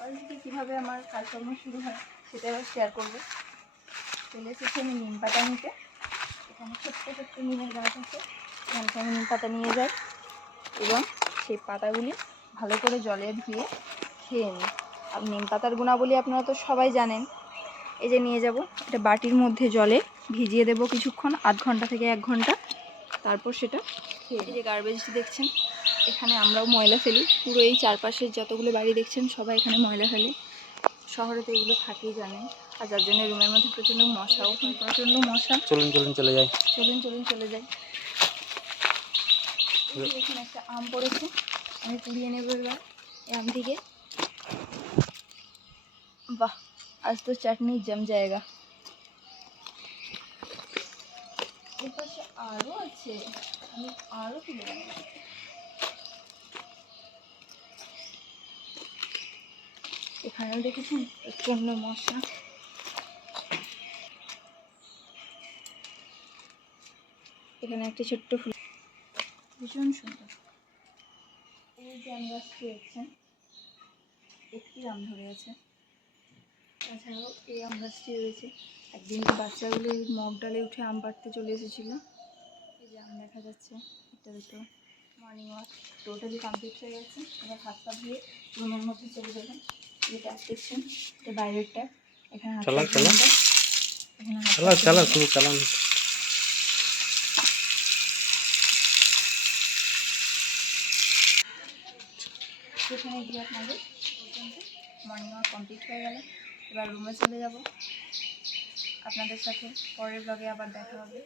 সকাল থেকে কীভাবে আমার কাজকর্ম শুরু হয় সেটা এবার শেয়ার করবো। চলে এসেছি আমি নিম পাতা নিতে। এখানে ছোট্ট ছোট্ট নিমের গাছ আছে, এখান থেকে আমি নিম পাতা নিয়ে যাই এবং সেই পাতাগুলি ভালো করে জলে ধুয়ে খেয়ে নিই। আর নিম পাতার গুণাবলী আপনারা তো সবাই জানেন। এই যে নিয়ে যাব, এটা বাটির মধ্যে জলে ভিজিয়ে দেবো কিছুক্ষণ, আধ ঘন্টা থেকে 1 ঘন্টা, তারপর সেটা খেয়ে। এই যে গার্বেজটি দেখছেন, এখানে আমরাও ময়লা ফেলি। পুরো এই চারপাশের যতগুলো বাড়ি দেখছেন সবাই এখানে ময়লা ফেলে। শহরে তো এগুলো থাকেই জানেন, আর যার জন্য রুমের মধ্যে প্রচণ্ড মশাও, প্রচণ্ড মশা। চলুন চলে যাই। চলে যাই। দেখুন একটা আম পড়েছে, আমি কুড়িয়ে নেব এবার এই আম থেকে। বাহ, আজ তো চাটনি জম জায়গা। এর পাশে আরও আছে, আমি আরও তুলে নেব। এখানেও দেখেছেন প্রচণ্ড মশা। এখানে একটা ছোট্ট ফুল, ভীষণ সুন্দর। এই যে আম গাছটি দেখছেন, একটি আম ধরে আছে। তাছাড়াও এই আম গাছটি রয়েছে। একদিন তো বাচ্চাগুলো এই মগ ডালে উঠে আম পাড়তে চলে এসেছিলো। এই যে আম দেখা যাচ্ছে একটা দুটো। মর্নিং ওয়াক টোটালি কমপ্লিট হয়ে গেছে। এবার হাত পা ধুয়ে রুমের মধ্যে চলে যাবেন। যে ট্যাপ দেখছেন এটা বাইরের ট্যাপ, এখানে হাত পা ধুয়ে নেবেন। সেখানে গিয়ে আপনাদের মর্নিং ওয়াক কমপ্লিট হয়ে গেল। এবার রুমে চলে যাব। আপনাদের সাথে পরের ব্লগে আবার দেখা হবে।